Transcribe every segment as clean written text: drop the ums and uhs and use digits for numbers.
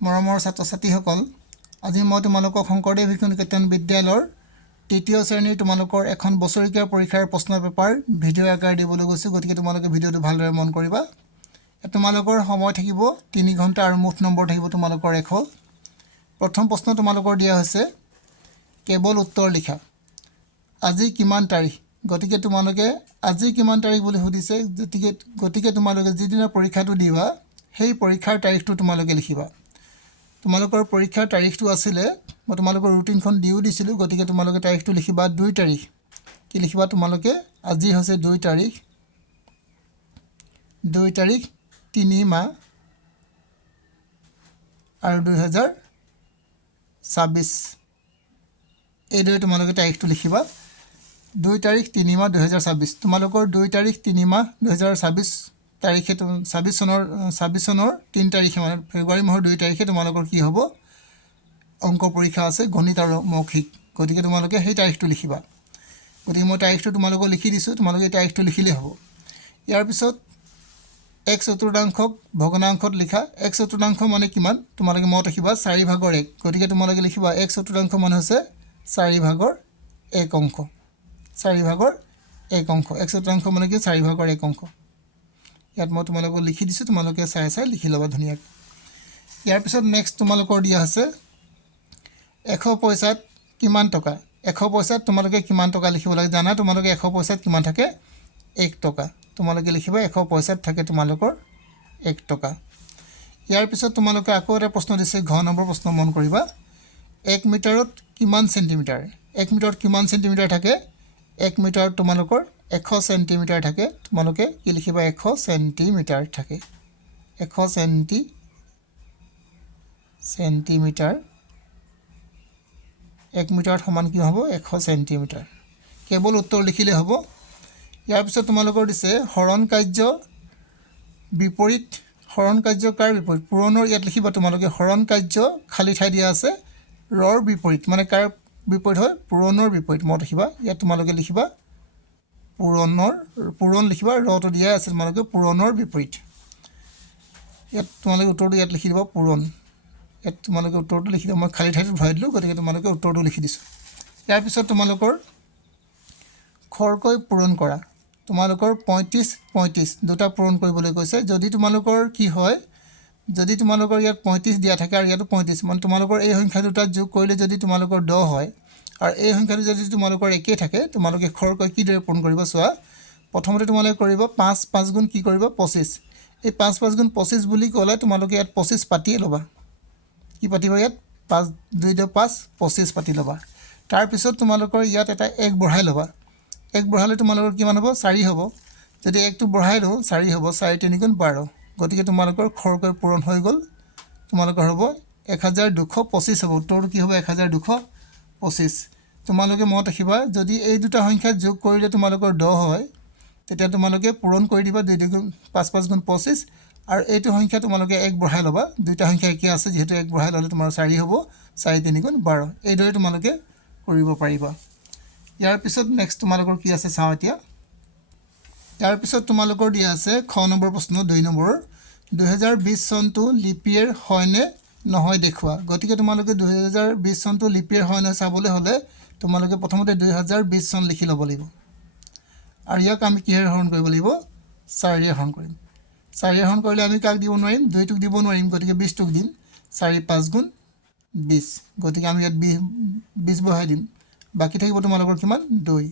মৰমৰ ছাত্ৰ-ছাত্ৰীসকল, আজি মই তোমালোকক শংকৰদেৱ শিশু নিকেতন বিদ্যালয়ৰ তৃতীয় শ্ৰেণীৰ তোমালোকৰ এখন বছৰীয়া পৰীক্ষাৰ প্ৰশ্ন পেপাৰ ভিডিঅ' আকাৰে দিবলৈ গৈছোঁ। গতিকে তোমালোকে ভিডিঅ'টো ভালদৰে মন কৰিবা। তোমালোকৰ সময় থাকিব 3 ঘণ্টা আৰু মুঠ নম্বৰ থাকিব তোমালোকৰ 100। প্ৰথম প্ৰশ্ন তোমালোকৰ দিয়া হৈছে কেৱল উত্তৰ লিখা। আজি কিমান তাৰিখ? গতিকে তোমালোকে আজি কিমান তাৰিখ বুলি সুধিছে। গতিকে তোমালোকে যিদিনা পৰীক্ষাটো দিবা সেই পৰীক্ষাৰ তাৰিখটো তোমালোকে লিখিবা। তোমালোকৰ পৰীক্ষাৰ তাৰিখটো আছিলে, মই তোমালোকৰ ৰুটিনখন দিও দিছিলোঁ। গতিকে তোমালোকে তাৰিখটো লিখিবা 2 তাৰিখ। কি লিখিবা তোমালোকে? আজি হৈছে 2 তাৰিখ, 3 মাহ আৰু 2026। এইদৰে তোমালোকে তাৰিখটো লিখিবা 2 তাৰিখ 3 মাহ 2026। তোমালোকৰ 2 তাৰিখ 3 মাহ 2026 তাৰিখে 26 চনৰ 3 তাৰিখে মানে ফেব্ৰুৱাৰী মাহৰ 2 তাৰিখে তোমালোকৰ কি হ'ব? অংক পৰীক্ষা আছে, গণিত আৰু মৌখিক। গতিকে তোমালোকে সেই তাৰিখটো লিখিবা। গতিকে মই তাৰিখটো তোমালোকক লিখি দিছোঁ, তোমালোকে এই তাৰিখটো লিখিলেই হ'ব। ইয়াৰ পিছত 1/4 ভগ্নাংশত লিখা। 1/4 মানে কিমান? তোমালোকে মনত ৰাখিবা 4/1। গতিকে তোমালোকে লিখিবা 1/4 মানে হৈছে 4/1 অংশ। 4/1 অংশ। 1/4 মানে কি? 4/1 অংশ। ইয়াত মই তোমালোকক লিখি দিছোঁ, তোমালোকে চাই লিখি ল'বা ধুনীয়াকৈ। ইয়াৰ পিছত নেক্সট তোমালোকৰ দিয়া আছে 100 পইচাত কিমান টকা? 100 পইচাত তোমালোকে কিমান টকা লিখিব লাগে জানা? তোমালোকে 100 পইচাত কিমান থাকে? 1 টকা। তোমালোকে লিখিবা 100 পইচাত থাকে তোমালোকৰ 1 টকা। ইয়াৰ পিছত তোমালোকে আকৌ এটা প্ৰশ্ন দিছে, ঘ নম্বৰ প্ৰশ্ন মন কৰিবা। 1 মিটাৰত কিমান চেণ্টিমিটাৰ? 1 মিটাৰত কিমান চেণ্টিমিটাৰ থাকে? 1 মিটাৰত তোমালোকৰ 100 চেণ্টিমিটাৰ থাকে। তোমালোকে কি লিখিবা? 100 চেণ্টিমিটাৰ থাকে। 100 চেণ্টিমিটাৰ। 1 মিটাৰত সমান কি হ'ব? 100 চেণ্টিমিটাৰ। কেৱল উত্তৰ লিখিলে হ'ব। ইয়াৰ পিছত তোমালোকৰ দিছে হৰণ কাৰ্য বিপৰীত। হৰণ কাৰ্য কাৰ বিপৰীত? পূৰণৰ ইয়াত লিখিবা তোমালোকে হৰণ কাৰ্য খালী ঠাই দিয়া আছে ৰৰ বিপৰীত, মানে কাৰ বিপৰীত হয়? পূৰণৰ বিপৰীত। মনত ৰাখিবা। ইয়াত তোমালোকে লিখিবা পূৰণ লিখিবা, ৰটো দিয়াই আছে তোমালোকে পূৰণৰ বিপৰীত। ইয়াত তোমালোকে উত্তৰটো ইয়াত লিখি দিবা পূৰণ। ইয়াত তোমালোকে উত্তৰটো লিখি দিবা। মই খালী ঠাইটো ভৰাই দিলোঁ, গতিকে তোমালোকে উত্তৰটো লিখি দিছোঁ। ইয়াৰ পিছত তোমালোকৰ খৰকৈ পূৰণ কৰা। তোমালোকৰ 35 দুটা পূৰণ কৰিবলৈ কৈছে। যদি তোমালোকৰ কি হয়, যদি তোমালোকৰ ইয়াত 35 দিয়া থাকে আৰু ইয়াতো 35, মানে তোমালোকৰ এই সংখ্যা দুটাত যোগ কৰিলে যদি তোমালোকৰ 10 হয় আৰু এই সংখ্যাটো যদি তোমালোকৰ একেই থাকে, তোমালোকে খৰকৈ কিদৰে পূৰণ কৰিবা চোৱা। প্ৰথমতে তোমালোকে কৰিবা 5 গুণ কি কৰিবা? 25। এই 5 গুণ 25 বুলি ক'লে তোমালোকে ইয়াত 25 পাতিয়ে ল'বা। কি পাতিবা? ইয়াত 5 2 × 5 25 পাতি ল'বা। তাৰপিছত তোমালোকৰ ইয়াত এটা 1 বঢ়াই ল'বা। 1 বঢ়ালে তোমালোকৰ কিমান হ'ব? 4 হ'ব। যদি 1টো বঢ়াই লওঁ 4 হ'ব। 4 3 গুণ 12। গতিকে তোমালোকৰ খৰকৈ পূৰণ হৈ গ'ল। তোমালোকৰ হ'ব 1225 হ'ব। উত্তৰটো কি হ'ব? 1225। তোমালোকে মনত ৰাখিবা, যদি এই দুটা সংখ্যা যোগ কৰিলে তোমালোকৰ 10 হয়, তেতিয়া তোমালোকে পূৰণ কৰি দিবা 2 2 গুণ 5 গুণ 25, আৰু এইটো সংখ্যা তোমালোকে 1 বঢ়াই ল'বা। দুইটা সংখ্যা একে আছে যিহেতু 1 বঢ়াই ল'লে তোমাৰ 4 হ'ব। 4 3 গুণ 12। এইদৰে তোমালোকে কৰিব পাৰিবা। ইয়াৰ পিছত নেক্সট তোমালোকৰ কি আছে চাওঁ এতিয়া। ইয়াৰ পিছত তোমালোকৰ দিয়া আছে খ নম্বৰ প্ৰশ্ন 2 নম্বৰৰ 2020 চনটো লিপিয়েৰ হয়নে নহয় দেখুওৱা। গতিকে তোমালোকে 2020 চনটো লিপিয়েৰ হয় নহয় চাবলৈ হ'লে তোমালোকে প্ৰথমতে 2020 চন লিখি ল'ব লাগিব, আৰু ইয়াক আমি কিহেৰে হৰণ কৰিব লাগিব? 4ৰে হৰণ কৰিম। 4ৰে হৰণ কৰিলে আমি কাক দিব নোৱাৰিম? 2টোক দিব নোৱাৰিম। গতিকে 20টোক দিম। 4 5 গুণ 20। গতিকে আমি ইয়াত 20 বহাই দিম। বাকী থাকিব তোমালোকৰ কিমান? 2।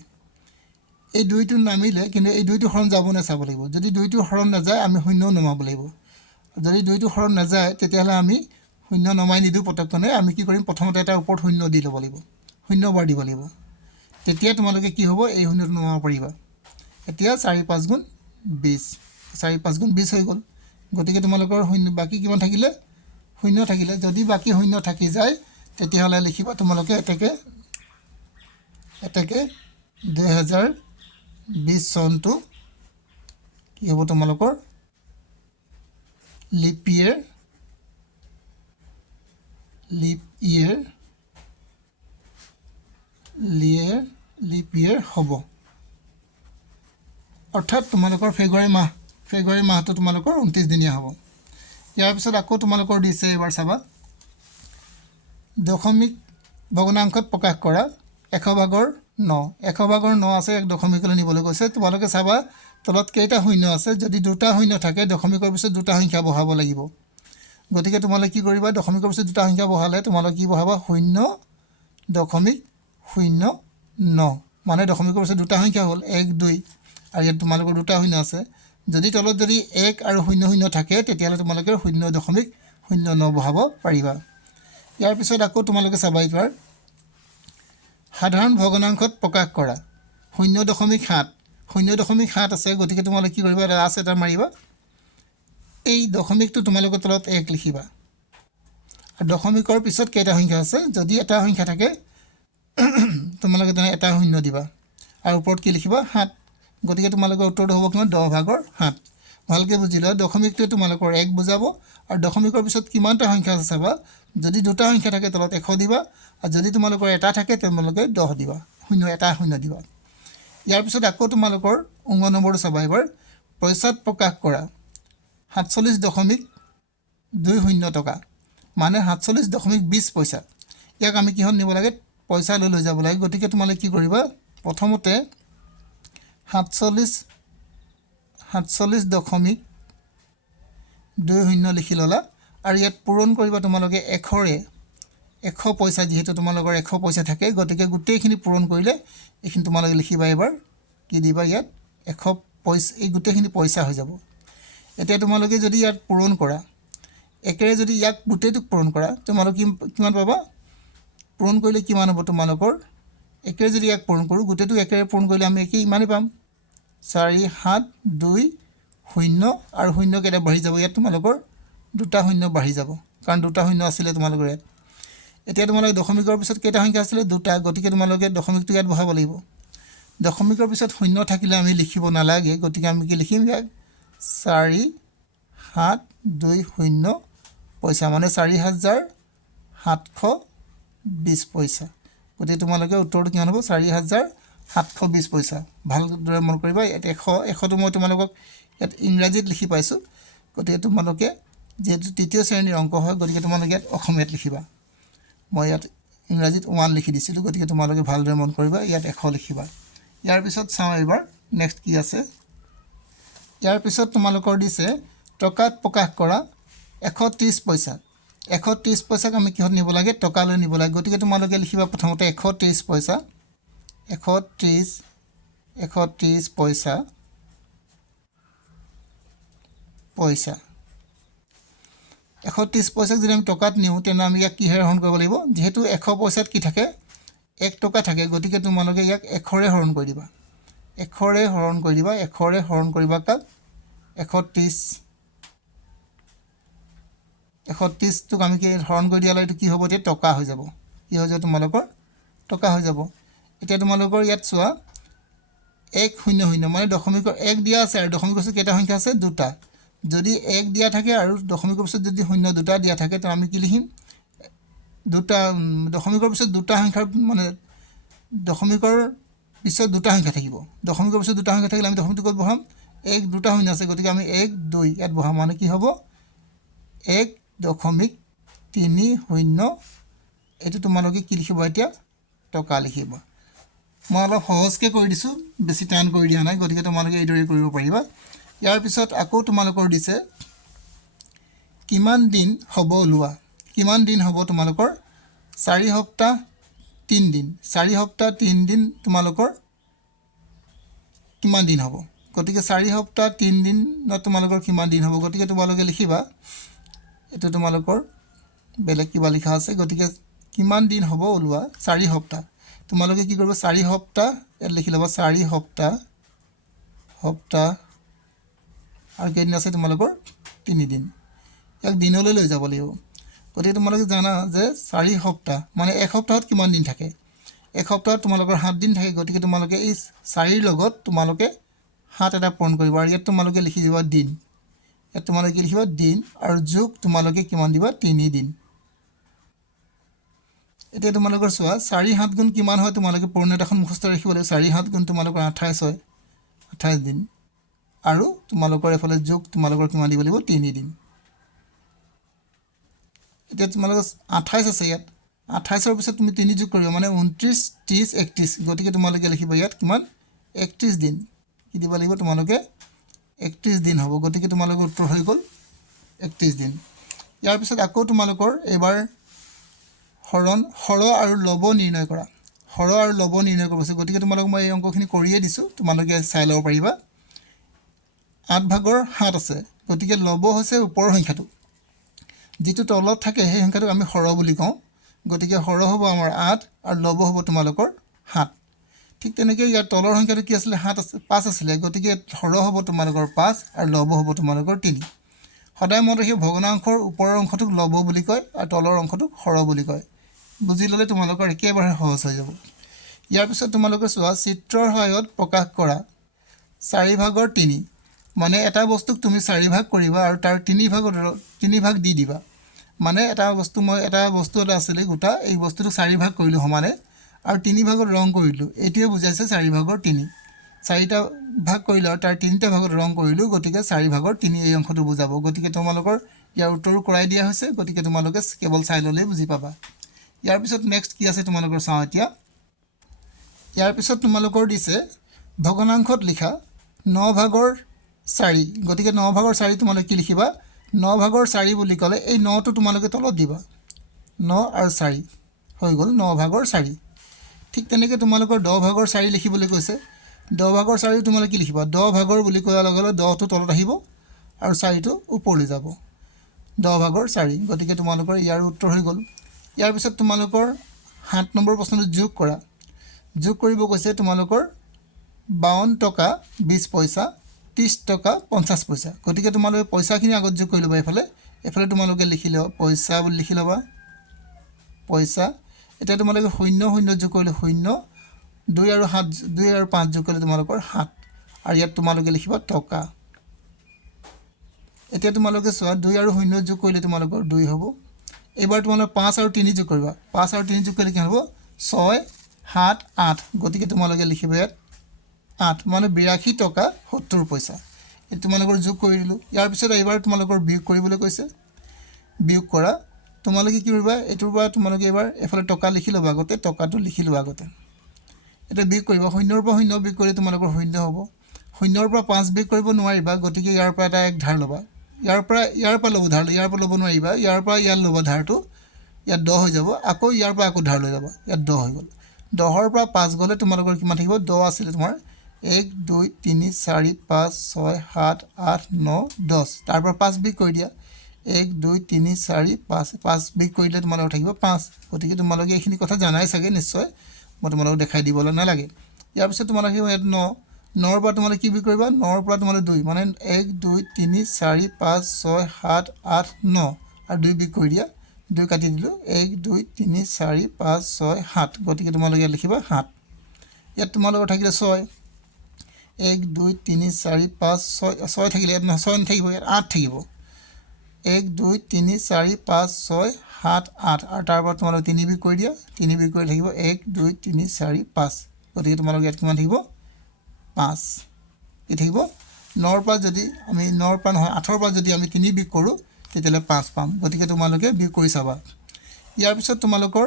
এই 2টো নামিলে, কিন্তু এই 2টো হৰণ যাব নে চাব লাগিব। যদি 2টো হৰণ নাযায় আমি শূন্যও নমাব লাগিব। যদি 2টো হৰণ নাযায় তেতিয়াহ'লে আমি শূন্য নমাই নিদিওঁ পটকনে। আমি কি কৰিম? প্ৰথমতে এটা ওপৰত শূন্য দি ল'ব লাগিব, 0 বাৰ দিব লাগিব। তেতিয়া তোমালোকে কি হ'ব? এই শূন্যটো নমাব পাৰিবা। এতিয়া 4 5 গুণ 20। 4 5 গুণ 20 হৈ গ'ল। গতিকে তোমালোকৰ শূন্য বাকী কিমান থাকিলে? শূন্য থাকিলে। যদি বাকী শূন্য থাকি যায় তেতিয়াহ'লে লিখিবা তোমালোকে এতেকে 2020 চনটো কি হ'ব? তোমালোকৰ লিপ ইয়েৰ হ'ব। অৰ্থাৎ তোমালোকৰ ফেব্ৰুৱাৰী মাহটো তোমালোকৰ 29 দিনীয়া হ'ব। ইয়াৰ পিছত আকৌ তোমালোকৰ দিছে, এইবাৰ চাবা দশমিক ভগ্নাংশত প্ৰকাশ কৰা 1/9 আছে, এক দশমিকলৈ নিবলৈ কৈছে। তোমালোকে চাবা তলত কেইটা শূন্য আছে, যদি দুটা শূন্য থাকে দশমিকৰ পিছত দুটা সংখ্যা বহাব লাগিব। গতিকে তোমালোকে কি কৰিবা, দশমিকৰ পিছত দুটা সংখ্যা বহালে তোমালোকে কি বহাবা, 0.09, মানে দশমিকৰ পিছত দুটা সংখ্যা হ'ল 1 2, আৰু ইয়াত তোমালোকৰ দুটা শূন্য আছে। যদি তলত যদি 1 আৰু 0 থাকে তেতিয়াহ'লে তোমালোকে 0.09 বহাব পাৰিবা। ইয়াৰ পিছত আকৌ তোমালোকে চাবা এইবাৰ সাধাৰণ ভগ্নাংশত প্ৰকাশ কৰা 0.7 আছে। গতিকে তোমালোকে কি কৰিবা, ৰাছ এটা মাৰিবা, এই দশমিকটো তোমালোকৰ তলত 1 লিখিবা। আৰু দশমিকৰ পিছত কেইটা সংখ্যা আছে, যদি এটা সংখ্যা থাকে তোমালোকে তেনে এটা শূন্য দিবা, আৰু ওপৰত কি লিখিবা, 7। গতিকে তোমালোকৰ উত্তৰটো হ'ব কিমান, 10/7। ভালকৈ বুজি লোৱা, দশমিকটোৱে তোমালোকৰ 1 বুজাব, আৰু দশমিকৰ পিছত কিমানটা সংখ্যা আছে চাবা। যদি দুটা সংখ্যা থাকে তলত 100 দিবা, আৰু যদি তোমালোকৰ এটা থাকে তোমালোকে 10 দিবা, এটা শূন্য দিবা। ইয়াৰ পিছত আকৌ তোমালোকৰ অংগ নম্বৰটো চাবা এবাৰ, পইচাত প্ৰকাশ কৰা 47.20 টকা, মানে 47.20 পইচা। ইয়াক আমি কিহত নিব লাগে, পইচা লৈ যাব লাগে। গতিকে তোমালোকে কি কৰিবা, প্ৰথমতে 47.20 লিখি ল'লা, আৰু ইয়াত পূৰণ কৰিবা তোমালোকে 100 পইচা, যিহেতু তোমালোকৰ 100 পইচা থাকে। গতিকে গোটেইখিনি পূৰণ কৰিলে এইখিনি তোমালোকে লিখিবা এবাৰ, কি দিবা ইয়াত 100 পইচা, এই গোটেইখিনি পইচা হৈ যাব। এতিয়া তোমালোকে যদি ইয়াত পূৰণ কৰা, একেৰে যদি ইয়াক গোটেইটোক পূৰণ কৰা, তোমালোকে কিমান পাবা, পূৰণ কৰিলে কিমান হ'ব তোমালোকৰ, একেৰে যদি ইয়াক পূৰণ কৰোঁ, গোটেইটো একেৰে পূৰণ কৰিলে আমি ইমানেই পাম, 4 7 2 0, আৰু শূন্য কেইটা বাঢ়ি যাব, ইয়াত তোমালোকৰ দুটা শূন্য বাঢ়ি যাব, কাৰণ দুটা শূন্য আছিলে তোমালোকৰ ইয়াত। এতিয়া তোমালোকে দশমিকৰ পিছত কেইটা সংখ্যা আছিলে, দুটা। গতিকে তোমালোকে দশমিকটো ইয়াত বহাব লাগিব। দশমিকৰ পিছত শূন্য থাকিলে আমি লিখিব নালাগে, গতিকে আমি কি লিখিম, ইয়াক 4 7 2 0 পইচা, মানে 4,720 পইচা। গতিকে তোমালোকে উত্তৰটো কিমান হ'ব, 4,720 পইচা। ভালদৰে মন কৰিবা, ইয়াত 100টো মই তোমালোকক ইয়াত ইংৰাজীত লিখি পাইছোঁ। গতিকে তোমালোকে যিহেতু তৃতীয় শ্ৰেণীৰ অংক হয়, গতিকে তোমালোকে ইয়াত অসমীয়াত লিখিবা। মই ইয়াত ইংৰাজীত 1 লিখি দিছিলোঁ, গতিকে তোমালোকে ভালদৰে মন কৰিবা, ইয়াত 100 লিখিবা। ইয়াৰ পিছত চাওঁ এইবাৰ নেক্সট কি আছে। ইয়াৰ পিছত তোমালোকৰ দিছে টকাত প্ৰকাশ কৰা 130 পইচা। 130 পইচাক আমি কিহত নিব লাগে, টকালৈ নিব লাগে। গতিকে তোমালোকে লিখিবা প্ৰথমতে 130 পইচা, 130 পইচা, 130 পইচাক যদি আমি টকাত নিওঁ তেনে আমি ইয়াক কিহেৰে হৰণ কৰিব লাগিব, যিহেতু 100 পইচাত কি থাকে, 1 টকা থাকে। গতিকে তোমালোকে ইয়াক 100ৰে হৰণ কৰি দিবা, 100ৰে হৰণ কৰি দিবা। 100ৰে হৰণ কৰিবা কাক, 130টোক আমি কি হৰণ কৰি দিয়ালে এইটো কি হ'ব, এতিয়া টকা হৈ যাব। কি হৈ যাব তোমালোকৰ, টকা হৈ যাব। এতিয়া তোমালোকৰ ইয়াত চোৱা 1 0 0, মানে দশমিকৰ 1 দিয়া আছে, আৰু দশমিকৰ পিছত কেইটা সংখ্যা আছে, দুটা। যদি 1 দিয়া থাকে আৰু দশমিকৰ পিছত যদি 0 দুটা দিয়া থাকে, তো আমি কি লিখিম, দুটা। দশমিকৰ পিছত দুটা সংখ্যাৰ, মানে দশমিকৰ পিছত দুটা সংখ্যা থাকিব। দশমিকৰ পিছত দুটা সংখ্যা থাকিলে আমি দশমিকটো ক'ত বহাম, 1 দুটা শূন্য আছে, গতিকে আমি 1 2 ইয়াত বহাম, মানে কি হ'ব 1.30। এইটো তোমালোকে কি লিখিব, এতিয়া টকা লিখিব। মই অলপ সহজকৈ কৰি দিছোঁ, বেছি টান কৰি দিয়া নাই, গতিকে তোমালোকে এইদৰে কৰিব পাৰিবা। ইয়াৰ পিছত আকৌ তোমালোকৰ দিছে কিমান দিন হ'ব ওলোৱা। কিমান দিন হ'ব তোমালোকৰ, 4 সপ্তাহ 3 দিন। 4 সপ্তাহ 3 দিন তোমালোকৰ কিমান দিন হ'ব। গতিকে 4 সপ্তাহ 3 দিনত তোমালোকৰ কিমান দিন হ'ব। গতিকে তোমালোকে লিখিবা, এইটো তোমালোকৰ বেলেগ কিবা লিখা আছে। গতিকে কিমান দিন হ'ব ওলোৱা, 4 সপ্তাহ। তোমালোকে কি কৰিব, 4 সপ্তাহ ইয়াত লিখি ল'বা, 4 সপ্তাহ আৰু কেইদিন আছে তোমালোকৰ, 3 দিন। ইয়াক দিনলৈ লৈ যাব লাগিব। গতিকে তোমালোকে জানা যে 4 সপ্তাহ মানে এক সপ্তাহত কিমান দিন থাকে, এক সপ্তাহত তোমালোকৰ 7 দিন থাকে। গতিকে তোমালোকে এই 4ৰ লগত তোমালোকে 7 এটা পূৰণ কৰিবা, আৰু ইয়াত তোমালোকে লিখি দিবা দিন। ইয়াত তোমালোকে লিখিবা দিন, আৰু যোগ তোমালোকে কিমান দিবা, 3 দিন। এতিয়া তোমালোকৰ চোৱা 4 7 গুণ কিমান হয়, তোমালোকে পূৰণত এখন মুখস্থ ৰাখিব লাগিব। 4 7 গুণ তোমালোকৰ 28 হয়, 28 দিন, আৰু তোমালোকৰ এফালে যোগ তোমালোকৰ কিমান দিব লাগিব, 3 দিন। এতিয়া তোমালোকৰ 28 আছে ইয়াত, 28 পিছত তুমি 3 যোগ কৰিবা মানে 29 30 31 গতিকে তোমালোকে লিখিবা ইয়াত কিমান 31 দিন কি দিব লাগিব তোমালোকে 31 দিন হ'ব গতিকে তোমালোকৰ উত্তৰ হৈ গ'ল 31 দিন ইয়াৰ পিছত আকৌ তোমালোকৰ এবাৰ হৰ আৰু লব নিৰ্ণয় কৰা হৰ আৰু লব নিৰ্ণয় কৰিব আছে গতিকে তোমালোক মই এই অংকখিনি কৰিয়ে দিছোঁ তোমালোকে চাই ল'ব পাৰিবা 8 ভাগৰ 7 আছে গতিকে লব হৈছে ওপৰৰ সংখ্যাটো যেটো তলত থাকে সেই সংখ্যাটোক আমি হৰ বুলি কওঁ গতিকে হৰ হ'ব আমাৰ 8 আৰু লব হ'ব তোমালোকৰ 7 ঠিক তেনেকৈ ইয়াৰ তলৰ সংখ্যাটো কি আছিল 7 আছে 5 আছিল গতিকে হৰ হ'ব তোমালোকৰ 5 আৰু লব হ'ব তোমালোকৰ 3 সদায় মনত ৰাখিব ভগ্নাংশৰ ওপৰৰ অংশটোক লব বুলি কয় আৰু তলৰ অংশটোক হৰ বুলি কয় বুজি ল'লে তোমালোকৰ একেবাৰে সহজ হৈ যাব ইয়াৰ পিছত তোমালোকে চোৱা চিত্ৰৰ সহায়ত প্ৰকাশ কৰা 4 ভাগৰ 3 মানে এটা বস্তুক তুমি 4 ভাগ কৰিবা আৰু তাৰ 3 ভাগ দি দিবা মানে এটা বস্তু এটা আছিল গোটা এই বস্তুটো 4 ভাগ কৰিলো সমানে আৰু 3 ভাগত ৰং কৰিলো এটিয়ে বুজাইছে 4 ভাগৰ 3 4টা ভাগ কৰিলো আৰু তাৰ 3টা ভাগত ৰং কৰিলো গতিকে 4 ভাগৰ 3 এই অংশটো বুজাব গতিকে তোমালোকৰ ইয়াৰ উত্তৰও কৰাই দিয়া হৈছে গতিকে তোমালোকে কেৱল চাই ল'লে বুজি পাবা ইয়াৰ পিছত নেক্সট কি আছে তোমালোকৰ চাও এতিয়া ইয়াৰ পিছত তোমালোকৰ দিছে ভগ্নাংশত লিখা 9 ভাগৰ 4 গতিকে 9 ভাগৰ 4 তোমালোকে কি লিখিবা 9 ভাগৰ 4 বুলি ক'লে এই 9টো তোমালোকে তলত দিবা 9 আৰু 4 হৈ গ'ল 9 ভাগৰ 4 ঠিক তেনেকৈ তোমালোকৰ 10 ভাগৰ 4 লিখিবলৈ কৈছে 10 ভাগৰ 4 তোমালোকে কি লিখিবা 10 ভাগৰ বুলি কোৱাৰ লগে লগে 10টো তলত আহিব আৰু 4টো ওপৰলৈ যাব 10 ভাগৰ 4 গতিকে তোমালোকৰ ইয়াৰ উত্তৰ হৈ গ'ল ইয়াৰ পিছত তোমালোকৰ 7 নম্বৰ প্ৰশ্নটো যোগ কৰা যোগ কৰিব কৈছে তোমালোকৰ 52 টকা 20 পইচা 30 টকা 50 পইচা গতিকে তোমালোকে পইচাখিনি আগত যোগ কৰি ল'বা এফালে তোমালোকে লিখি লবা পইচা বুলি লিখি ল'বা পইচা এটা তোমালোকে 0 0 যোগ কৰিলে 0 2 আৰু 5 যোগ কৰিলে তোমালোকৰ 7 আৰু ইয়াত তোমালোকে লিখিবা টকা এতিয়া তোমালোকে চোৱা 2 আৰু 0 যোগ কৰিলে তোমালোকৰ 2 হ'ব এবাৰ তোমালোকে 5 আৰু 3 যোগ কৰিবা 5 আৰু 3 যোগ কৰিলে কি হ'ব 6 7 8 গতিকে তোমালোকে লিখিবা ইয়াত 8 মানে 82 টকা 70 পইচা এই তোমালোকৰ যোগ কৰি দিলো ইয়াৰ পিছত এবাৰ তোমালোকৰ বিয়োগ কৰিবলৈ কৈছে বিয়োগ কৰা তোমালোকে কি কৰিবা এটোৰ পৰা তোমালোকে এবাৰ এফালে টকা লিখি ল'বা আগতে টকাটো লিখি লোৱা আগতে এটা বিয়োগ কৰিবা 0 ৰ পৰা 0 বিয়োগ কৰিলে তোমালোকৰ 0 হ'ব 0 ৰ পৰা 5 বিয়োগ কৰিব নোৱাৰিবা গতিকে ইয়াৰ পৰা এটা এক ধাৰ ল'বা ইয়াৰ পৰা ল'ব ধাৰ ইয়াৰ পৰা ল'ব নোৱাৰিবা ইয়াৰ পৰা ইয়াৰ ল'ব ধাৰটো ইয়াত 10 হৈ যাব আকৌ ইয়াৰ পৰা আকৌ ধাৰ লৈ যাব ইয়াত 10 হৈ গ'ল 10 ৰ পৰা 5 গ'লে তোমালোকৰ কিমান থাকিব 10 আছিল তোমাৰ 1 2 3 4 5 6 7 8 9 10 তাৰ পৰা 5 বিয়োগ কৰি দিয়া 1 2 3 4 5 বিয়োগ কৰিলে তোমালোকৰ থাকিব 5 গতিকে তোমালোকে এইখিনি কথা জানাই চাগে নিশ্চয় মই তোমালোকক দেখাই দিবলৈ নালাগে ইয়াৰ পিছত তোমালোকে ইয়াত 9 ৰ পৰা তোমালোকে কি বিয়োগ কৰিবা 9 ৰ পৰা তোমালোকে 2 মানে 1 2 3 4 5 6 7 8 9 আৰু 2 বিয়োগ কৰি দিয়া 2 কাটি দিলো 1 2 3 4 5 6 7 গতিকে তোমালোকে ইয়াত লিখিবা 7 ইয়াত তোমালোকৰ থাকিলে 6 1 2 3 4 5 6 থাকিলে ইয়াত 6 নাথাকিব ইয়াত 8 থাকিব 1 2 3 4 5 6 7 8 আৰু তাৰ পৰা তোমালোকে 3 বিয়োগ কৰি দিয়া 3 বিয়োগ কৰি থাকিব 1 2 3 4 5 গতিকে তোমালোকে ইয়াত কিমান থাকিব 5 কি থাকিব 9 ৰ পৰা যদি আমি 9 ৰ পৰা নহয় 8 ৰ পৰা যদি আমি 3 বিয়োগ কৰোঁ তেতিয়াহ'লে 5 পাম গতিকে তোমালোকে বিয়োগ কৰি চাবা ইয়াৰ পিছত তোমালোকৰ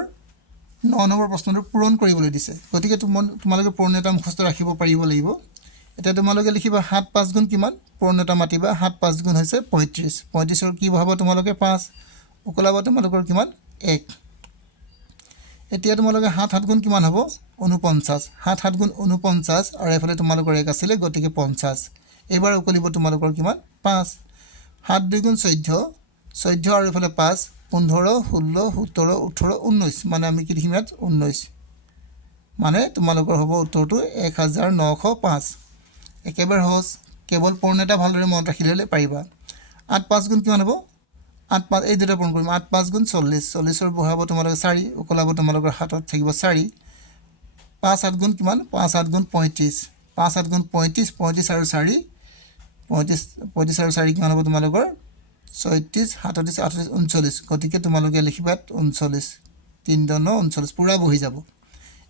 9 নম্বৰ প্ৰশ্নটো পূৰণ কৰিবলৈ দিছে গতিকে তোমালোকে পূৰণতা মুখস্থ ৰাখিব পাৰিব লাগিব এটা তোমালোকে লিখিবা 7 5 গুণ কিমান পূৰণতা মাতিবা 7 5 গুণ হৈছে 35 35 ৰ কি বহাব তোমালোকে 5 উকলাব তোমালোকৰ কিমান 1 এতিয়া তোমালোকে 7 7 গুণ কিমান হ'ব 49 7 7 গুণ 49 আৰু এফালে তোমালোকৰ 1 আছিল গতিকে 50 এবাৰ উকলিব তোমালোকৰ কিমান 5 7 2 গুণ 14 14 আৰু এফালে 5 15 16 17 18 19 মানে আমি কি লিখিম ইয়াত 19 মানে তোমালোকৰ হ'ব উত্তৰটো 1905 একেবাৰে সহজ কেৱল পূৰণতা ভালদৰে মনত ৰাখিলে পাৰিবা 8 5 গুণ কিমান হ'ব 8 5 এই দুটা পূৰণ কৰিম 8 5 গুণ 40 40 ৰ বহাব তোমালোকে 4 উকলাব তোমালোকৰ হাতত থাকিব 4 5 7 গুণ কিমান 5 7 গুণ 35 5 7 গুণ 35 35 আৰু 4 35 আৰু 4 কিমান হ'ব তোমালোকৰ 36 37 38 39 গতিকে তোমালোকে লিখিবা 39 3 9 39 পুৰা বহি যাব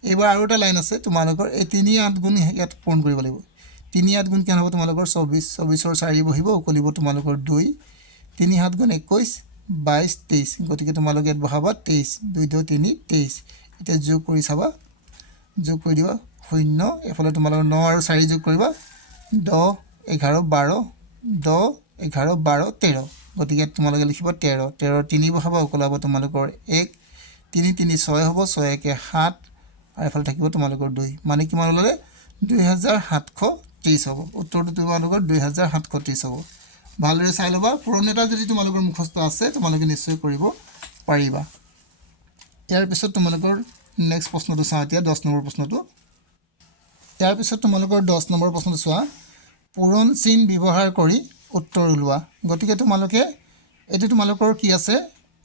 এইবাৰ আৰু এটা লাইন আছে তোমালোকৰ এই 3 8 গুণ ইয়াত পূৰণ কৰিব লাগিব 3 8 গুণ কিমান হ'ব তোমালোকৰ 24 24 ৰ 4 বহিব উকলিব তোমালোকৰ 2 3 7 গুণ 21 22 23 গতিকে তোমালোকে ইয়াত বহাবা 23 2 2 3 23 এতিয়া যোগ কৰি চাবা যোগ কৰি দিবা 0 এফালে তোমালোকৰ 9 আৰু 4 যোগ কৰিবা 10 11 12 10 11 12 13 গতিকে তোমালোকে লিখিবা 13 13 3 বহাবা ওকলাব তোমালোকৰ 1 3 3 6 হ'ব 6 1 7 আৰু এফালে থাকিব তোমালোকৰ 2 মানে কিমান ওলালে 2730 হ'ব উত্তৰটো তোমালোকৰ 2730 হ'ব ভালদৰে চাই ল'বা পূৰণ এটা যদি তোমালোকৰ মুখস্থ আছে তোমালোকে নিশ্চয় কৰিব পাৰিবা ইয়াৰ পিছত তোমালোকৰ নেক্সট প্ৰশ্নটো চাওঁ এতিয়া 10 নম্বৰ প্ৰশ্নটো ইয়াৰ পিছত তোমালোকৰ 10 নম্বৰ প্ৰশ্নটো চোৱা পূৰণ চিন ব্যৱহাৰ কৰি উত্তৰ উলোৱা গতিকে তোমালোকে এটো তোমালোকৰ কি আছে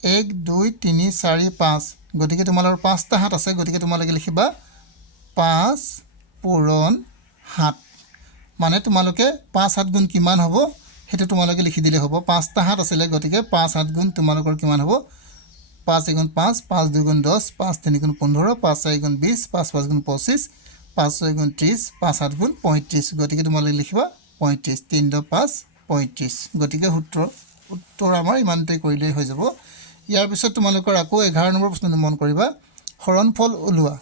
1 2 3 4 5 গতিকে তোমালোকৰ পাঁচটা হাত আছে গতিকে তোমালোকে লিখিবা 5 পূৰণ 7 মানে তোমালোকে 5 7 গুণ কিমান হ'ব হেতু তোমালোকে লিখি দিলে হ'ব পাঁচটা হাত আছিল গতিকে 5 7 গুণ তোমালোকৰ কিমান হ'ব 5 1 5 5 2 গুণ 10 5 3 গুণ 15 5 4 গুণ 20 5 5 গুণ 25 5 6 গুণ 30 5 7 গুণ 35 গতিকে তোমালোকে লিখিবা 35 3 2 5 35 গতিকে উত্তৰ আমাৰ ইমানতে কৰিলেই হৈ যাব ইয়াৰ পিছত তোমালোকৰ আকৌ 11 নম্বৰ প্ৰশ্নটো মন কৰিবা হৰণফল ওলোৱা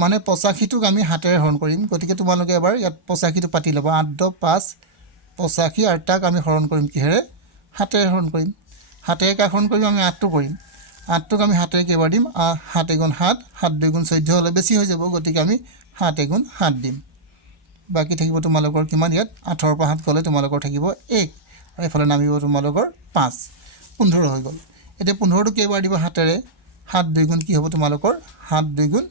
মানে 85টোক আমি হাতেৰে হৰণ কৰিম গতিকে তোমালোকে এবাৰ ইয়াত 85টো পাতি ল'বা 8 2 5 85 আৰু তাক আমি হৰণ কৰিম কিহেৰে হাতেৰে হৰণ কৰিম হাতেৰে কা হৰণ কৰিম আমি 8টো কৰিম 8টোক আমি হাতেৰে কেবাৰ দিম 7 গুণ 7 7 2 গুণ 14 হলে বেছি হৈ যাব গতিকে আমি 7 গুণ 7 দিম বাকি থাকিব তোমালোকৰ কিমান ইয়াত 8 ৰ পৰা 7 গলে তোমালোকৰ থাকিব 1 আৰু এফালে নামিব তোমালোকৰ 5 15 হৈ গল এতিয়া 15টো কেবাৰ দিব হাতেৰে 7 2 গুণ কি হ'ব তোমালোকৰ 7 2 গুণ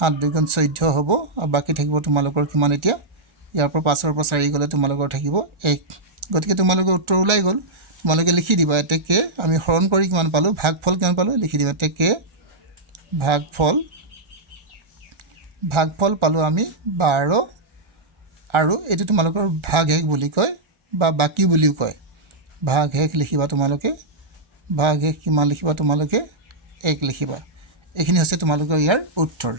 14 হ'ব আৰু বাকি থাকিব তোমালোকৰ কিমান এতিয়া ইয়াৰ পৰা 5 ৰ পৰা 4 গলে তোমালোকৰ থাকিব 1 গতিকে তোমালোকৰ উত্তৰ ওলাই গল তোমালোকে লিখি দিবা এতেকে আমি হৰণ কৰি কিমান পালো ভাগফল কিমান পালো লিখি দিবা এতেকে ভাগফল পালো আমি 12 আৰু এটো তোমালোকৰ ভাগহেক বুলি কয় বা বাকি বুলিও কয় ভাগহেক লিখিবা তোমালোকে ভাগহেক কিমান লিখিবা তোমালোকে 1 লিখিবা এখিনি হৈছে তোমালোকৰ ইয়াৰ উত্তৰ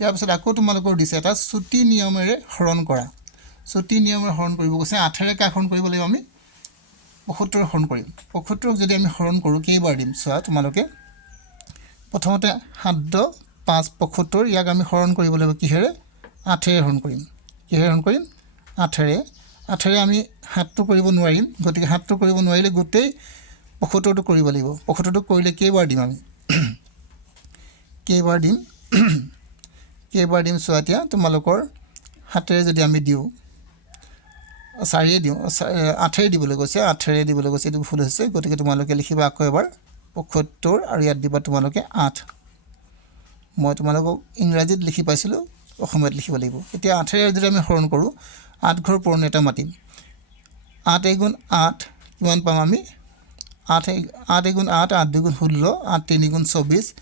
ইয়াৰ পিছত আকৌ তোমালোকৰ দিছে এটা ছুটি নিয়মেৰে হৰণ কৰা ছুটি নিয়মেৰে হৰণ কৰিব কৈছে 8 ৰে কা হৰণ কৰিব লাগিব আমি 75 হৰণ কৰিম 75ক যদি আমি হৰণ কৰো কেইবাৰ দিম চোৱা তোমালোকে প্ৰথমতে 7 5 75 ইয়াক আমি হৰণ কৰিব লাগিব কিহেৰে 8 ৰে হৰণ কৰিম কিহেৰে হৰণ কৰিম 8 ৰে আমি 7টো কৰিব নোৱাৰিম গতিকে 7টো কৰিব নোৱাৰিলে গোটেই 75টো কৰিব লাগিব 75টো কৰিলে কেইবাৰ দিম আমি কেইবাৰ দিম চোৱা এতিয়া তোমালোকৰ 7 ৰে যদি আমি দিও 4 ৰে দিও 8 ৰে দিবলৈ কৈছে 8 ৰে দিবলৈ কৈছে এটো ভুল হৈছে গতিকে তোমালোকে লিখিবা আকৌ এবাৰ 75 আৰু ইয়াত দিবা তোমালোকে 8 মই তোমালোকক ইংৰাজীত লিখি পাইছিলো অসমীয়াত লিখিব লাগিব এতিয়া 8 ৰে যদি আমি হৰণ কৰো 8 ঘৰ পূৰণ এটা মাতিম 8 গুণ 8 কিমান পাম আমি 8 গুণ 8 8 2 গুণ 16 8 3 গুণ 24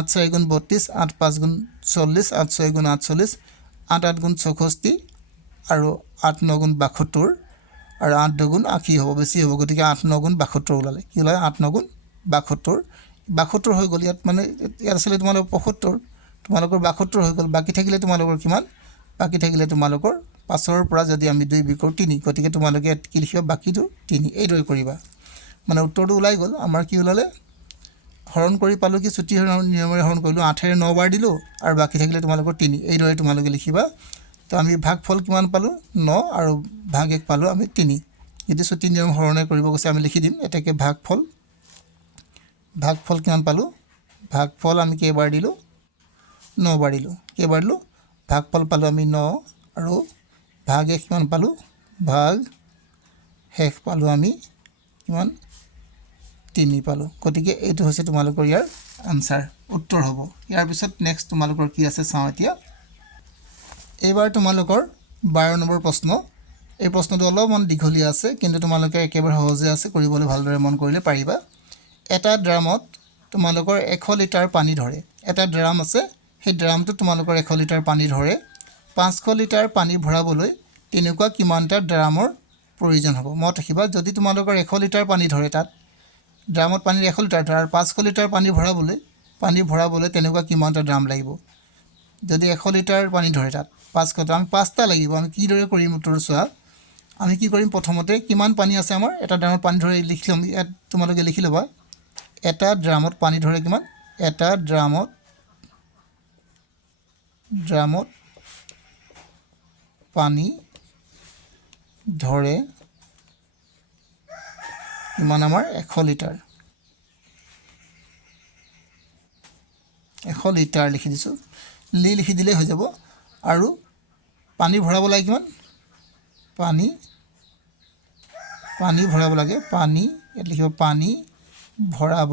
8 4 গুণ 32 8 5 গুণ 40 8 6 গুণ 48 8 8 গুণ 64 আৰু 8 9 গুণ 72 আৰু 8 2 গুণ 80 হ'ব বেছি হ'ব গতিকে 8 9 গুণ 72 ওলালে কি ওলালে 8 9 গুণ 72 হৈ গল ইয়াত মানে ইয়াত আছিল তোমালোকৰ 75 তোমালোকৰ 72 হৈ গল বাকি থাকিলে তোমালোকৰ কিমান বাকি থাকিলে তোমালোকৰ 5 ৰ পৰা যদি আমি 2 বিকৰ 3 গতিকে তোমালোকে কি লিখিবা বাকিটো 3 এই দৰে কৰিবা মানে উত্তৰটো ওলাই গল আমাৰ কি ওলালে হৰণ কৰি পালো কি ছুটি নিয়মেৰে হৰণ কৰিলো 8 ৰে 9 বাৰ দিলো আৰু বাকি থাকিলে তোমালোকৰ 3 এই দৰে তোমালোকে লিখিবা তো আমি ভাগফল কিমান পালো 9 আৰু ভাগ 1 পালো আমি 3 যদি ছুটি নিয়ম হৰণে কৰিব কৈছে আমি লিখি দিম এটাকে ভাগফল কিমান পালো ভাগফল আমি কেইবাৰ দিলো 9 বাৰ দিলো কেইবাৰ দিলো ভাগফল পালো আমি 9 আৰু ভাগ 1 কিমান পালো ভাগ হেক পালো আমি কিমান 3 পালো গতিকে এইটো হৈছে তোমালোকৰ ইয়াৰ আনসাৰ উত্তৰ হ'ব ইয়াৰ পিছত নেক্সট তোমালোকৰ কি আছে চাও এতিয়া এইবাৰ তোমালোকৰ 12 নম্বৰ প্ৰশ্ন এই প্ৰশ্নটো অলপমান দীঘলীয়া আছে কিন্তু তোমালোকে একেবাৰে সহজে আছে কৰিবলৈ ভালদৰে মন কৰিলে পাৰিবা এটা ড্ৰামত তোমালোকৰ 100 লিটাৰ পানী ধৰে এটা ড্ৰাম আছে সেই ড্ৰামটো তোমালোকৰ 100 লিটাৰ পানী ধৰে 500 লিটাৰ পানী ভৰাবলৈ তেনেকুৱা কিমানটা ড্ৰামৰ প্ৰয়োজন হ'ব মত ৰাখিবা যদি তোমালোকৰ 100 লিটাৰ পানী ধৰে তাত ড্ৰামত পানী 100 লিটাৰ আৰু 500 লিটাৰ পানী ভৰাবলৈ তেনেকুৱা কিমানটা ড্ৰাম লাগিব যদি 100 লিটাৰ পানী ধৰে তাত 500 আমি 5টা লাগিব আমি কি দৰে কৰিম উত্তৰ চোৱা আমি কি কৰিম প্ৰথমতে কিমান পানী আছে আমাৰ এটা ড্ৰামত পানী ধৰে লিখিলম ইয়াত তোমালোকে লিখি লবা এটা ড্ৰামত পানী ধৰে কিমান এটা ড্ৰামত পানী ধৰে কিমান আমাৰ 100 লিটাৰ 100 লিটাৰ লিখি দিছোঁ লিখি দিলেই হৈ যাব আৰু পানী ভৰাব লাগে কিমান পানী ভৰাব লাগে পানী ইয়াত লিখিব পানী ভৰাব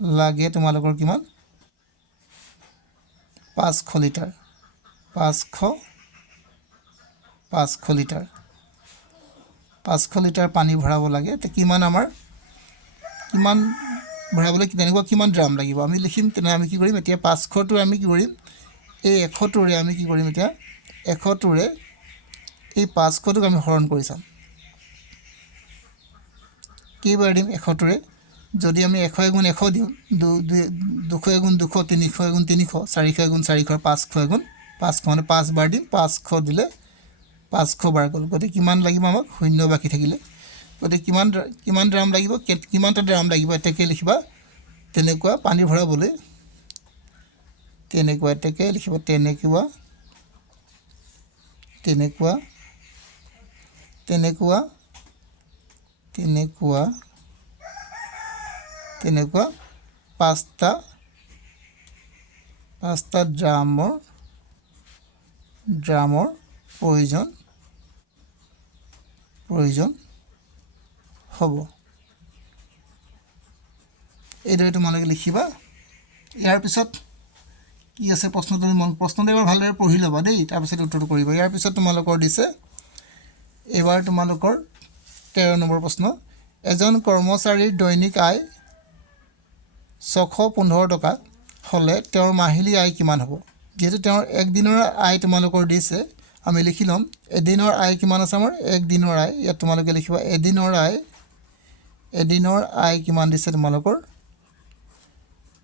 লাগে তোমালোকৰ কিমান 500 লিটাৰ 500 লিটাৰ 500 লিটাৰ পানী ভৰাব লাগে তে কিমান আমাৰ কিমান ভৰাবলৈ তেনেকুৱা কিমান ড্ৰাম লাগিব আমি লিখিম তেনে আমি কি কৰিম এতিয়া 500 টো আমি কি কৰিম এই 100 টোৰে আমি কি কৰিম এতিয়া 100 টোৰে এই 500 টোক আমি হৰণ কৰি চাম কেইবাৰ দিম 100 টোৰে যদি আমি 100 গুণ 100 দিওঁ 200 গুণ 200 300 গুণ 300 400 গুণ 400 500 গুণ 500 মানে 5 বাৰ দিম 500 দিলে 500 বাৰ গ'ল গতিকে কিমান লাগিব আমাক শূন্য বাকি থাকিলে গতিকে কিমান ড্ৰাম লাগিব কিমানটা ড্ৰাম লাগিব এটাকে লিখিবা তেনেকুৱা পানী ভৰাবলৈ তেনেকুৱা এটাকে লিখিব তেনেকুৱা পাঁচটা ড্ৰামৰ প্ৰয়োজন হ'ব এইদৰে তোমালোকে লিখিবা ইয়াৰ পিছত কি আছে প্ৰশ্নটো এবাৰ ভালদৰে পঢ়ি ল'বা দেই তাৰপিছত উত্তৰটো কৰিবা ইয়াৰ পিছত তোমালোকৰ দিছে এবাৰ তোমালোকৰ 13 নম্বৰ প্ৰশ্ন এজন কৰ্মচাৰীৰ দৈনিক আয় 615 টকা হ'লে তেওঁৰ মাহিলী আয় কিমান হ'ব যেহেতু তেওঁৰ এক দিনৰ আয় তোমালোকৰ দিছে আমি লিখি ল'ম এদিনৰ আয় কিমান আছে আমাৰ এক দিনৰ আয় ইয়াত তোমালোকে লিখিবা এদিনৰ আয় কিমান দিছে তোমালোকৰ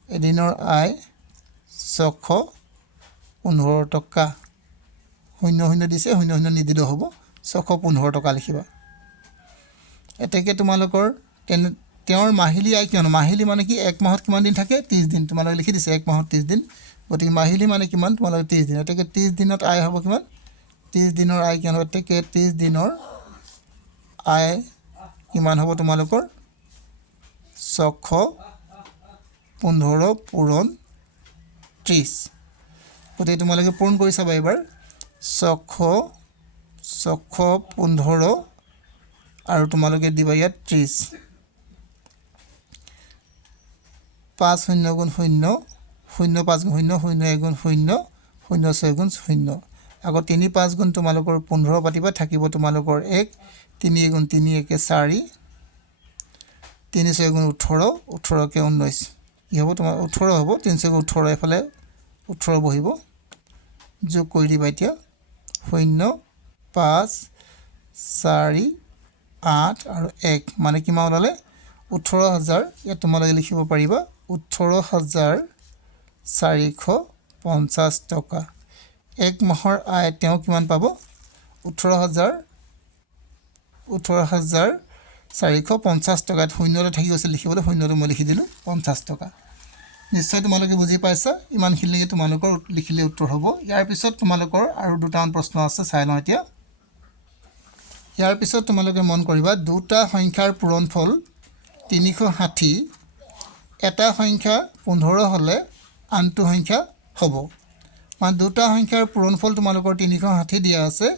এদিনৰ আয় 615 টকা শূন্য দিছে শূন্য নিদিলেও হ'ব 615 টকা লিখিবা এতেকে তোমালোকৰ তেওঁৰ মাহিলী আয় কিমান মাহিলী মানে কি এক মাহত কিমান দিন থাকে 30 দিন তোমালোকে লিখি দিছে এক মাহত 30 দিন গতিকে মাহিলী মানে কিমান তোমালোকে 30 দিন এতেকে 30 দিনত আয় হ'ব কিমান 30 দিনৰ আয় কিমান হ'ব এতেকে 30 দিনৰ আয় কিমান হ'ব তোমালোকৰ 615 পূৰণ 30 গতিকে তোমালোকে পূৰণ কৰি চাবা এবাৰ 615 আৰু তোমালোকে দিবা ইয়াত 30 5 0 গুণ 0 0 5 গুণ 0 0 1 গুণ 0 0 6 গুণ 0 আকৌ 3 5 গুণ তোমালোকৰ 15 পাতিবা থাকিব তোমালোকৰ 1 3 গুণ 3 1 4 3 6 গুণ 18 18 কে 19 কি হ'ব তোমাৰ 18 হ'ব 3 6 গুণ 18 এফালে 18 বহিব যোগ কৰি দিবা এতিয়া 0 5 4 8 আৰু 1 মানে কিমান ওলালে 18000 ইয়াত তোমালোকে লিখিব পাৰিবা 18450 টকা এক মাহৰ আয় তেওঁ কিমান পাব 18450 টকাত শূন্যটো থাকি গৈছে লিখিবলৈ শূন্যটো মই লিখি দিলোঁ 50 টকা নিশ্চয় তোমালোকে বুজি পাইছা ইমানখিনিলৈকে তোমালোকৰ লিখিলে উত্তৰ হ'ব ইয়াৰ পিছত তোমালোকৰ আৰু দুটামান প্ৰশ্ন আছে চাই লওঁ এতিয়া ইয়াৰ পিছত তোমালোকে মন কৰিবা দুটা সংখ্যাৰ পূৰণফল 360 এটা সংখ্যা 15 হ'লে আনটো সংখ্যা হ'ব মানে দুটা সংখ্যাৰ পূৰণফল তোমালোকৰ 360 দিয়া আছে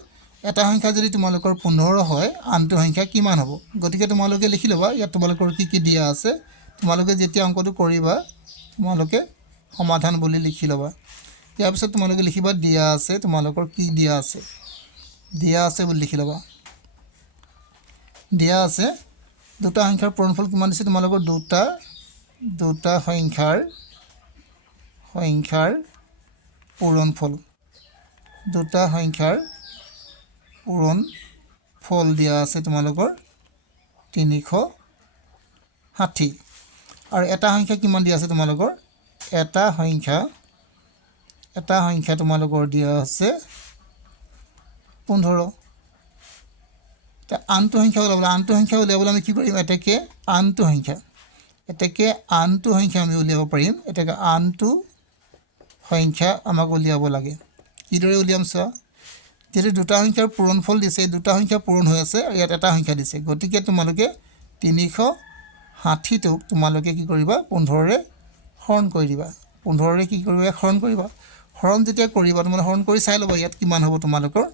এটা সংখ্যা যদি তোমালোকৰ 15 হয় আনটো সংখ্যা কিমান হ'ব গতিকে তোমালোকে লিখি ল'বা ইয়াত তোমালোকৰ কি দিয়া আছে তোমালোকে যেতিয়া অংকটো কৰিবা তোমালোকে সমাধান বুলি লিখি ল'বা ইয়াৰ পিছত তোমালোকে লিখিবা দিয়া আছে তোমালোকৰ কি দিয়া আছে বুলি লিখি ল'বা দিয়া আছে দুটা সংখ্যাৰ পূৰণফল কিমান দিছে তোমালোকৰ দুটা সংখ্যাৰ পূৰণফল দুটা সংখ্যাৰ পূৰণফল দিয়া আছে তোমালোকৰ 360 আৰু এটা সংখ্যা কিমান দিয়া আছে তোমালোকৰ এটা সংখ্যা তোমালোকৰ দিয়া আছে 15 আনটো সংখ্যা ওলাবলৈ আমি কি কৰিম এতেকে আনটো সংখ্যা আমি উলিয়াব পাৰিম এতেকে আনটো সংখ্যা আমাক উলিয়াব লাগে কিদৰে উলিয়াম চোৱা যেটো দুটা সংখ্যাৰ পূৰণফল দিছে দুটা সংখ্যা পূৰণ হৈ আছে আৰু ইয়াত এটা সংখ্যা দিছে গতিকে তোমালোকে 360 টোক তোমালোকে কি কৰিবা 15 ৰে হৰণ কৰি দিবা 15 ৰে কি কৰিবা হৰণ কৰিবা হৰণ যেতিয়া কৰিবা তোমালোকে হৰণ কৰি চাই ল'বা ইয়াত কিমান হ'ব তোমালোকৰ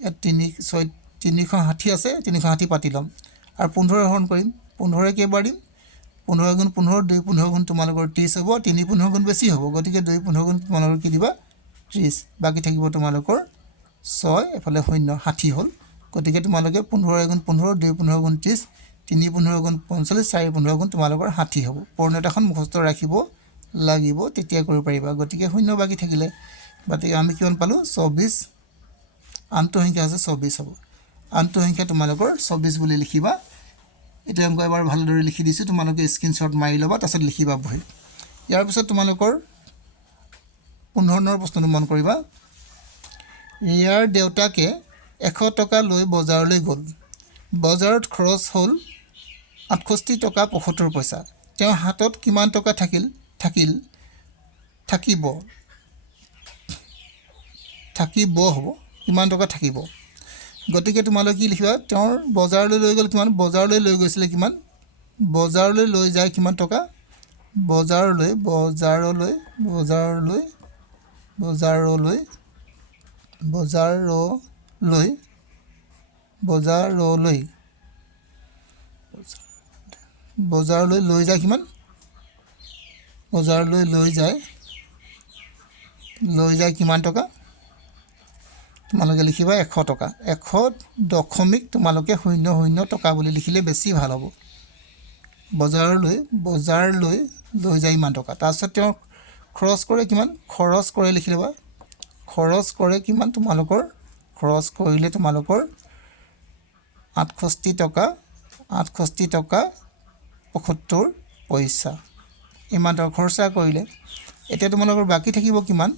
ইয়াত 360 আছে 360 পাতি লম আৰু 15 হৰণ কৰিম 15 কেইবাৰ দিম 15 গুণ 15 2 15 গুণ তোমালোকৰ 30 হ'ব 3 15 গুণ বেছি হ'ব গতিকে 2 15 গুণ তোমালোকৰ কি দিবা 30 বাকি থাকিব তোমালোকৰ 6 এফালে 0 60 হ'ল গতিকে তোমালোকে 15 গুণ 15 2 15 গুণ 30 3 15 গুণ 45 4 15 গুণ তোমালোকৰ 60 হ'ব পূৰ্ণতাখন মুখস্থ ৰাখিব লাগিব তেতিয়া কৰিব পাৰিবা গতিকে 0 বাকি থাকিলে গতিকে আমি কিমান পালো 24 আনটো সংখ্যা আছে 24 হ'ব আনটো সংখ্যা তোমালোকৰ 24 বুলি লিখিবা এটা অংক এবাৰ ভালদৰে লিখি দিছো তোমালোকে স্ক্ৰিনশ্বট মাৰি লবা তাৰপিছত লিখিবা বহি ইয়াৰ পিছত তোমালোকৰ 15 নম্বৰ প্ৰশ্নটো মন কৰিবা ইয়াৰ দেউতাকে 100 টকা লৈ বজাৰলৈ গ'ল বজাৰত খৰচ হ'ল 68 টকা 75 পইচা তেওঁ হাতত কিমান টকা থাকিব হ'ব কিমান টকা থাকিব গতিকে তোমালোকে কি লিখিবা তেওঁৰ বজাৰলৈ লৈ গ'ল কিমান বজাৰলৈ লৈ গৈছিলে কিমান বজাৰলৈ লৈ যায় কিমান টকা বজাৰলৈ লৈ যায় কিমান বজাৰলৈ লৈ যায় কিমান টকা তোমালোকে লিখিবা 100 টকা 100 তোমালোকে 00 টকা বুলি লিখিলে বেছি ভাল হ'ব বজাৰলৈ লৈ যায় ইমান টকা তাৰপিছত তেওঁ খৰচ কৰে লিখি লবা খৰচ কৰে কিমান তোমালোকৰ খৰচ কৰিলে তোমালোকৰ 68 টকা 75 পইচা ইমান টকা খৰচা কৰিলে এতিয়া তোমালোকৰ বাকি থাকিব কিমান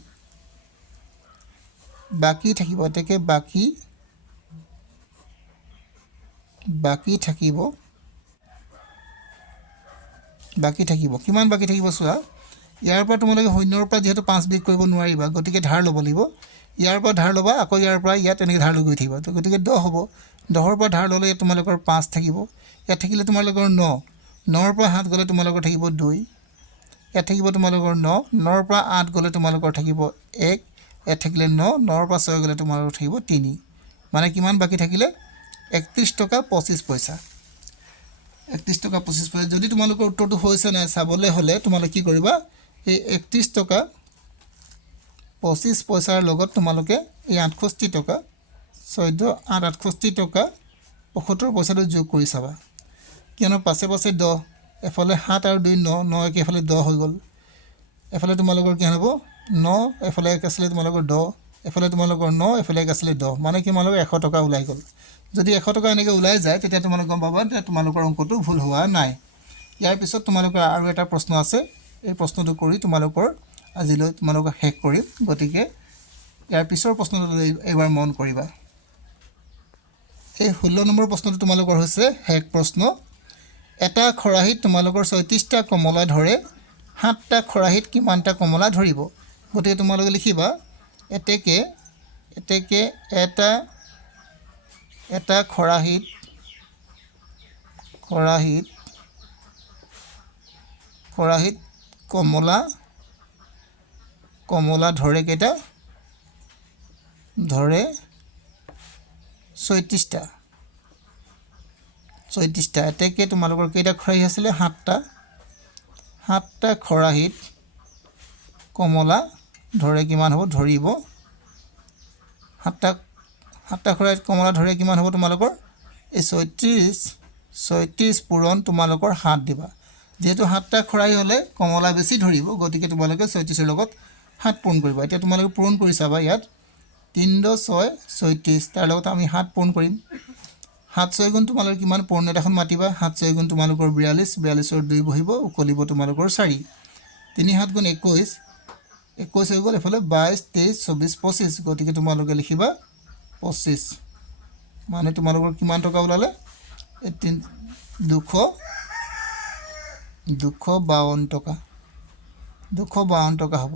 বাকি থাকিব এতেকে বাকি থাকিব কিমান বাকি থাকিব চোৱা ইয়াৰ পৰা তোমালোকে শূন্যৰ পৰা যেহেতু 5 বিগ কৰিব নোৱাৰিবা গতিকে ধাৰ ল'ব লাগিব ইয়াৰ পৰা ধাৰ ল'বা আকৌ ইয়াৰ পৰা ইয়াত এনেকৈ ধাৰ লৈ গৈ থাকিবা তো গতিকে 10 হ'ব 10ৰ পৰা ধাৰ ল'লে তোমালোকৰ 5 থাকিব ইয়াত থাকিলে তোমালোকৰ 9 9ৰ পৰা 7 গ'লে তোমালোকৰ থাকিব 2 ইয়াত থাকিব তোমালোকৰ 9 9ৰ পৰা 8 গ'লে তোমালোকৰ থাকিব 1 ইয়াত থাকিলে 9 9ৰ পৰা 6 গ'লে তোমালোকৰ থাকিব 3 মানে কিমান বাকি থাকিলে 31 টকা 25 পইচা 31 টকা 25 পইচা যদি তোমালোকৰ উত্তৰটো হৈছে নাই চাবলৈ হ'লে তোমালোকে কি কৰিবা এই 31 টকা 25 পইচাৰ লগত তোমালোকে এই 68 টকা 14 68 টকা 75 পইচাটো যোগ কৰি চাবা কিয়নো পাছে 10 এফালে 7 আৰু 2 9 9 এফালে 10 হৈ গ'ল এফালে তোমালোকৰ কি হ'ব 9 এফালে এক আছিলে তোমালোকৰ 10 এফালে তোমালোকৰ 9 এফালে এক আছিলে 10 মানে কি তোমালোকৰ 100 টকা ওলাই গ'ল যদি 100 টকা এনেকৈ ওলাই যায় তেতিয়া তোমালোক গম পাবা যে তোমালোকৰ অংকটো ভুল হোৱা নাই ইয়াৰ পিছত তোমালোকৰ আৰু এটা প্ৰশ্ন আছে এই প্ৰশ্নটো কৰি তোমালোকৰ আজিলৈ তোমালোকক শেষ কৰিম গতিকে ইয়াৰ পিছৰ প্ৰশ্নটো এবাৰ মন কৰিবা এই 16 নম্বৰ প্ৰশ্নটো তোমালোকৰ হৈছে শেষ প্ৰশ্ন এটা খৰাহিত তোমালোকৰ 36টা কমলা ধৰে 7টা খৰাহিত কিমানটা কমলা ধৰিব গতিকে তোমালোকে লিখিবা এতেকে এটা খৰাহিত কমলা ধৰে কেইটা ধৰে 36টা এতেকে তোমালোকৰ কেইটা খৰাহি আছিলে 7টা খৰাহিত কমলা ধৰে কিমান হ'ব ধৰিব 7টা খৰাহিত কমলা ধৰে কিমান হ'ব তোমালোকৰ এই 36 পূৰণ তোমালোকৰ 7 দিবা যেহেতু 7টা খৰাহি হ'লে কমলা বেছি ধৰিব গতিকে তোমালোকে 36ৰ লগত 7 পূৰণ কৰিবা এতিয়া তোমালোকে পূৰণ কৰি চাবা ইয়াত 3 6 36 তাৰ লগত আমি 7 পূৰণ কৰিম 7 6 গুণ তোমালোকৰ কিমান পূৰ্ণতাখন মাতিবা 7 6 গুণ তোমালোকৰ 42 42ৰ 2 বহিব উকলিব তোমালোকৰ 4 3 7 গুণ 21 21 হৈ গ'ল এফালে 22 23 24 25 গতিকে তোমালোকে লিখিবা 25 মানে তোমালোকৰ কিমান টকা ওলালে 252 টকা 252 টকা হ'ব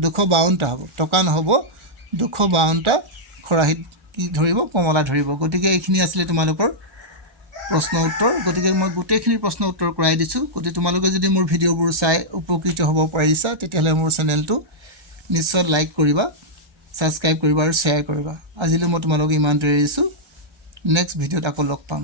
252টা হ'ব টকা নহ'ব 252টা খৰাহিত কি ধৰিব কমলা ধৰিব গতিকে এইখিনি আছিলে তোমালোকৰ প্ৰশ্ন উত্তৰ গতিকে মই গোটেইখিনি প্ৰশ্ন উত্তৰ কৰাই দিছো গতিকে তোমালোকে যদি মোৰ ভিডিঅ'বোৰ চাই উপকৃত হ'ব পাৰিছা তেতিয়াহ'লে মোৰ চেনেলটো নিশ্চয় লাইক কৰিবা সাবস্ক্ৰাইব কৰিবা আৰু শ্বেয়াৰ কৰিবা আজিলৈ মই তোমালোকক ইমানটো এৰিছো নেক্সট ভিডিঅ'ত আকৌ লগ পাম